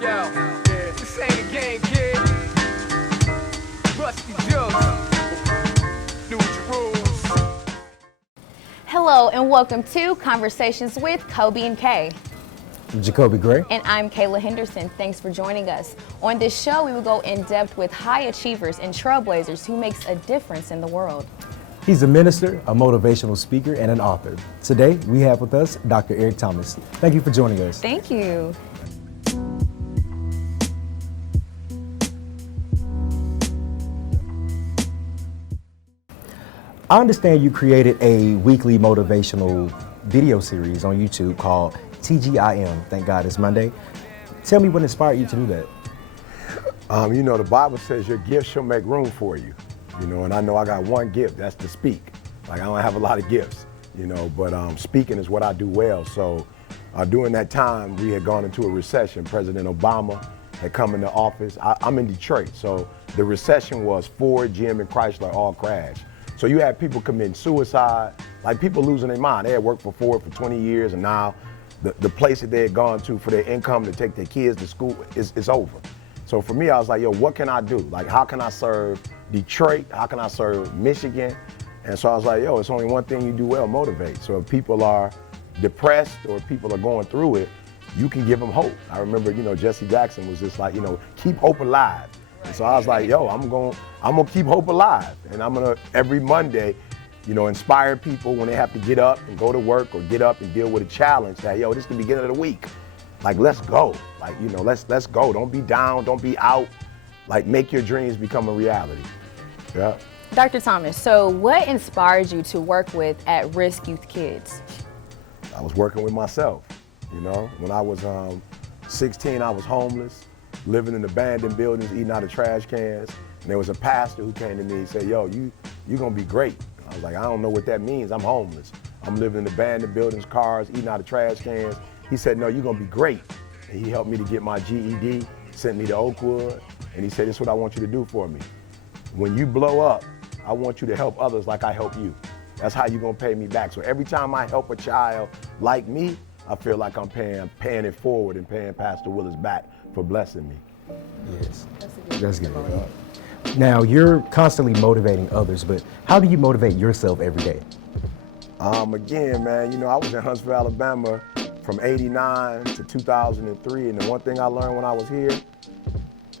Yo, yeah, this ain't a game, kid. Rusty jokes. Do your rules. Hello and welcome to Conversations with Cobi and Kay. I'm Jacobi Gray. And I'm Kayla Henderson. Thanks for joining us. On this show, we will go in depth with high achievers and trailblazers who makes a difference in the world. He's a minister, a motivational speaker, and an author. Today, we have with us Dr. Eric Thomas. Thank you for joining us. Thank you. I understand you created a weekly motivational video series on YouTube called TGIM. Thank God it's Monday. Tell me what inspired you to do that. The Bible says your gift shall make room for you. And I know I got one gift, that's to speak. Like I don't have a lot of gifts, but speaking is what I do well. So during that time, we had gone into a recession. President Obama had come into office. I'm in Detroit, so the recession was Ford, GM, and Chrysler all crashed. So you had people committing suicide, like people losing their mind. They had worked for Ford for 20 years, and now the place that they had gone to for their income to take their kids to school is over. So for me, I was like, yo, what can I do? Like, how can I serve Detroit? How can I serve Michigan? And so I was like, yo, it's only one thing you do well, motivate. So if people are depressed or if people are going through it, you can give them hope. I remember, Jesse Jackson was just like, keep hope alive. And so I was like, yo, I'm gonna keep hope alive. And I'm gonna, every Monday, inspire people when they have to get up and go to work or get up and deal with a challenge that, yo, this is the beginning of the week. Like, let's go. Like, let's go. Don't be down, don't be out. Like, make your dreams become a reality. Yeah. Dr. Thomas, so what inspired you to work with at-risk youth kids? I was working with myself, When I was 16, I was homeless, living in abandoned buildings, eating out of trash cans. And there was a pastor who came to me and said, yo, you're gonna be great. I was like, I don't know what that means. I'm homeless. I'm living in abandoned buildings, cars, eating out of trash cans. He said, no, you're gonna be great. And he helped me to get my GED, sent me to Oakwood, and he said, this is what I want you to do for me. When you blow up, I want you to help others like I help you. That's how you're gonna pay me back. So every time I help a child like me, I feel like I'm paying it forward and paying Pastor Willis back for blessing me. Yes, that's good. Now, you're constantly motivating others, but how do you motivate yourself every day? Again, man, I was in Huntsville, Alabama from 89 to 2003, and the one thing I learned when I was here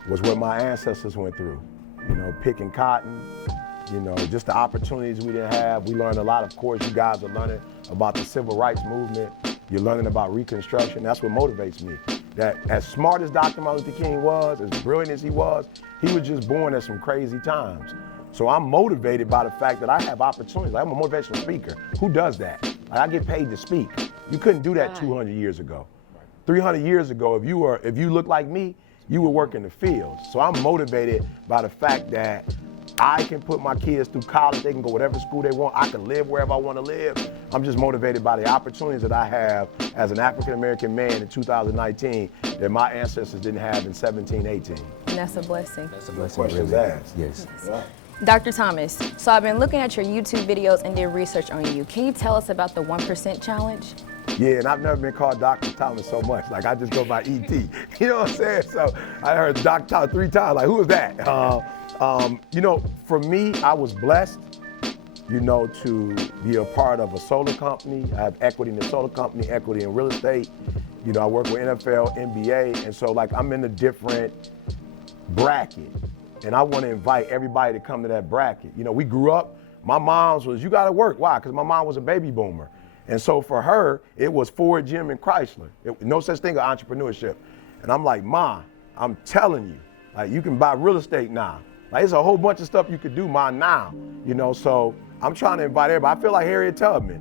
was what my ancestors went through. Picking cotton, just the opportunities we didn't have. We learned a lot. Of course, you guys are learning about the civil rights movement. You're learning about Reconstruction. That's what motivates me. That as smart as Dr. Martin Luther King was, as brilliant as he was just born at some crazy times. So I'm motivated by the fact that I have opportunities. I'm a motivational speaker. Who does that? Like, I get paid to speak. You couldn't do that 200 years ago. 300 years ago, if you look like me, you would work in the fields. So I'm motivated by the fact that I can put my kids through college. They can go whatever school they want. I can live wherever I want to live. I'm just motivated by the opportunities that I have as an African-American man in 2019 that my ancestors didn't have in 1718. And that's a blessing. That's a blessing. Questions really. asked. Yes. Yeah. Dr. Thomas, so I've been looking at your YouTube videos and did research on you. Can you tell us about the 1% challenge? Yeah, and I've never been called Dr. Thomas so much. Like, I just go by ET. You know what I'm saying? So I heard Dr. Thomas 3 times. Like, who was that? For me, I was blessed, to be a part of a solar company. I have equity in the solar company, equity in real estate. I work with NFL, NBA, and so like I'm in a different bracket. And I want to invite everybody to come to that bracket. We grew up, my mom's was, you got to work. Why? Because my mom was a baby boomer. And so for her, it was Ford, GM, and Chrysler. No such thing as entrepreneurship. And I'm like, Ma, I'm telling you, like, you can buy real estate now. Like, there's a whole bunch of stuff you could do, Ma, now. So I'm trying to invite everybody. I feel like Harriet Tubman.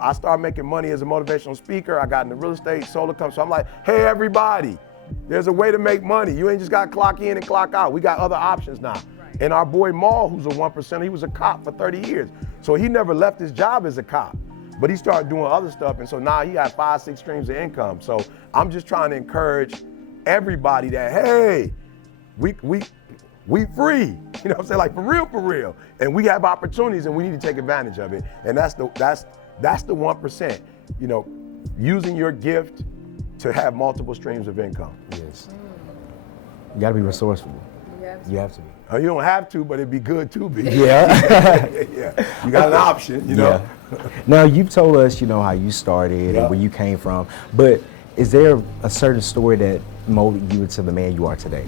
I started making money as a motivational speaker. I got into real estate, solar company. So I'm like, hey, everybody, there's a way to make money. You ain't just got to clock in and clock out. We got other options now. Right. And our boy Maul, who's a 1%, he was a cop for 30 years. So he never left his job as a cop, but he started doing other stuff. And so now he got 5-6 streams of income. So I'm just trying to encourage everybody that, hey, we free. You know what I'm saying? Like, for real. And we have opportunities and we need to take advantage of it. And that's the 1%. Using your gift to have multiple streams of income. Yes. You got to be resourceful. You have to be. You don't have to, but it'd be good to be. Yeah. Yeah. You got an option, you know. Yeah. Now, you've told us, how you started and where you came from, but is there a certain story that molded you into the man you are today?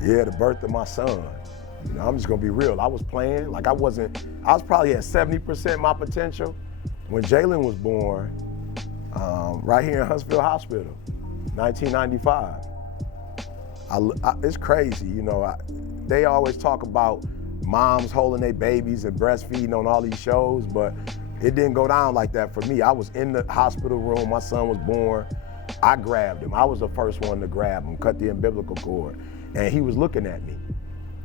Yeah, the birth of my son. I'm just gonna be real. I was playing, I was probably at 70% my potential when Jalen was born, right here in Huntsville Hospital, 1995. It's crazy, they always talk about moms holding their babies and breastfeeding on all these shows, but it didn't go down like that for me. I was in the hospital room, my son was born, I grabbed him. I was the first one to grab him, cut the umbilical cord, and he was looking at me,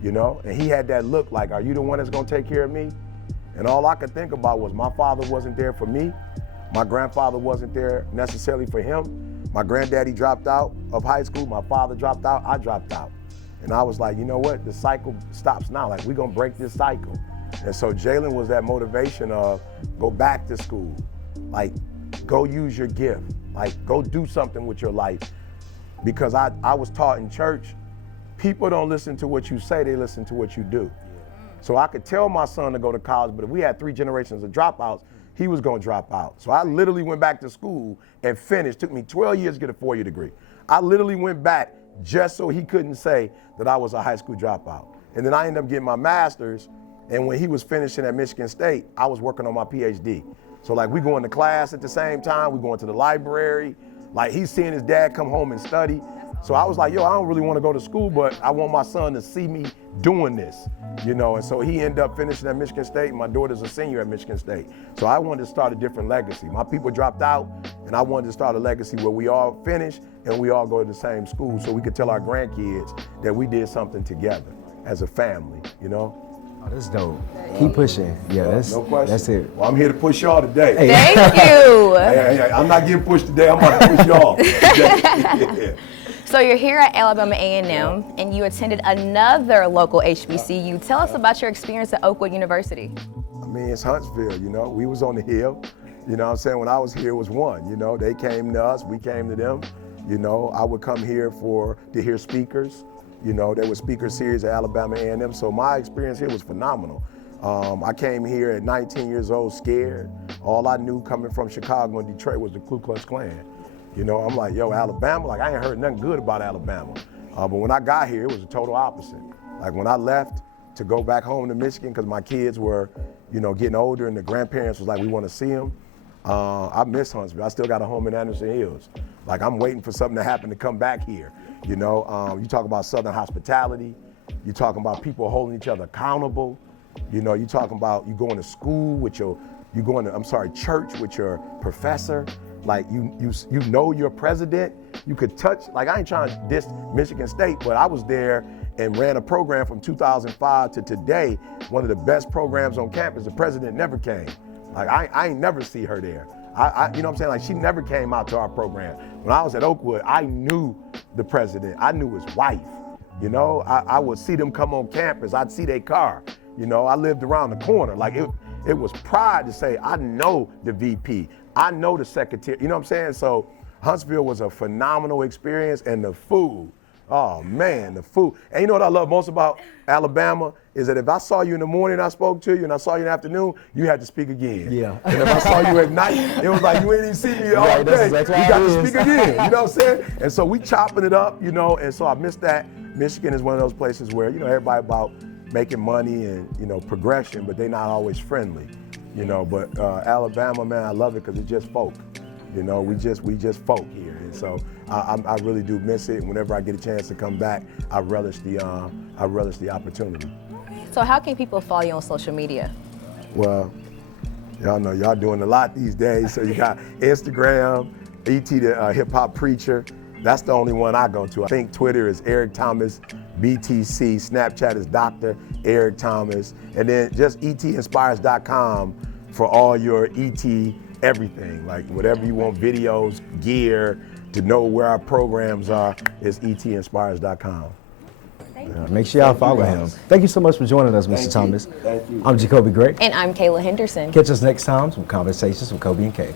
and he had that look like, are you the one that's gonna take care of me? And all I could think about was my father wasn't there for me, my grandfather wasn't there necessarily for him, my granddaddy dropped out of high school, my father dropped out, I dropped out. And I was like, you know what, the cycle stops now, we're gonna break this cycle. And so Jalen was that motivation of go back to school, go use your gift, go do something with your life. Because I was taught in church, people don't listen to what you say, they listen to what you do. So I could tell my son to go to college, but if we had 3 generations of dropouts, he was gonna drop out. So I literally went back to school and finished. Took me 12 years to get a 4-year degree. I literally went back just so he couldn't say that I was a high school dropout. And then I ended up getting my master's, and when he was finishing at Michigan State, I was working on my PhD. So we going to class at the same time, we going to the library, he's seeing his dad come home and study. So I was like, I don't really want to go to school, but I want my son to see me doing this, and so he ended up finishing at Michigan State, and my daughter's a senior at Michigan State. So I wanted to start a different legacy. My people dropped out, and I wanted to start a legacy where we all finish and we all go to the same school so we could tell our grandkids that we did something together as a family, Oh, that's dope. Keep pushing. Yeah, no question. That's it. Well, I'm here to push y'all today. Hey. Thank you. Hey, I'm not getting pushed today. I'm about to push y'all today. So you're here at Alabama A&M, and you attended another local HBCU. Tell us about your experience at Oakwood University. It's Huntsville, we was on the hill. When I was here, it was one. They came to us, we came to them. I would come here to hear speakers. There was speaker series at Alabama A&M, so my experience here was phenomenal. I came here at 19 years old, scared. All I knew coming from Chicago and Detroit was the Ku Klux Klan. I'm like, Alabama, I ain't heard nothing good about Alabama. But when I got here, it was a total opposite. When I left to go back home to Michigan, because my kids were, getting older and the grandparents was like, we want to see them. I miss Huntsville. I still got a home in Henderson Hills. I'm waiting for something to happen to come back here. You talk about Southern hospitality. You talking about people holding each other accountable. You talking about you going to school with church with your professor. You know your president. You could touch, I ain't trying to diss Michigan State, but I was there and ran a program from 2005 to today, one of the best programs on campus. The president never came. I ain't never see her there. You know what I'm saying? She never came out to our program. When I was at Oakwood, I knew the president. I knew his wife. I would see them come on campus. I'd see their car. I lived around the corner. It was pride to say, I know the VP. I know the secretary. You know what I'm saying? So Huntsville was a phenomenal experience, and the food. Oh man, the food. And you know what I love most about Alabama is that if I saw you in the morning, I spoke to you, and I saw you in the afternoon, you had to speak again. Yeah. And if I saw you at night, it was like you ain't even see me all day. You got to speak again. You know what I'm saying? And so we chopping it up, and so I miss that. Michigan is one of those places where, everybody about making money and, progression, but they're not always friendly, But Alabama, man, I love it because it's just folk. We just folk here. And so I really do miss it. Whenever I get a chance to come back, I relish the opportunity. So how can people follow you on social media? Well, y'all know y'all doing a lot these days. So you got Instagram, ET the hip hop preacher. That's the only one I go to. I think Twitter is Eric Thomas BTC. Snapchat is Dr. Eric Thomas. And then just etinspires.com for all your ET everything. Whatever you want, videos, gear, to know where our programs are, is etinspires.com. Make sure y'all follow him. Thank you so much for joining us, Mr. Thomas. Thank you. I'm Jacobi Gray. And I'm Kayla Henderson. Catch us next time, some conversations with Cobi and Kay.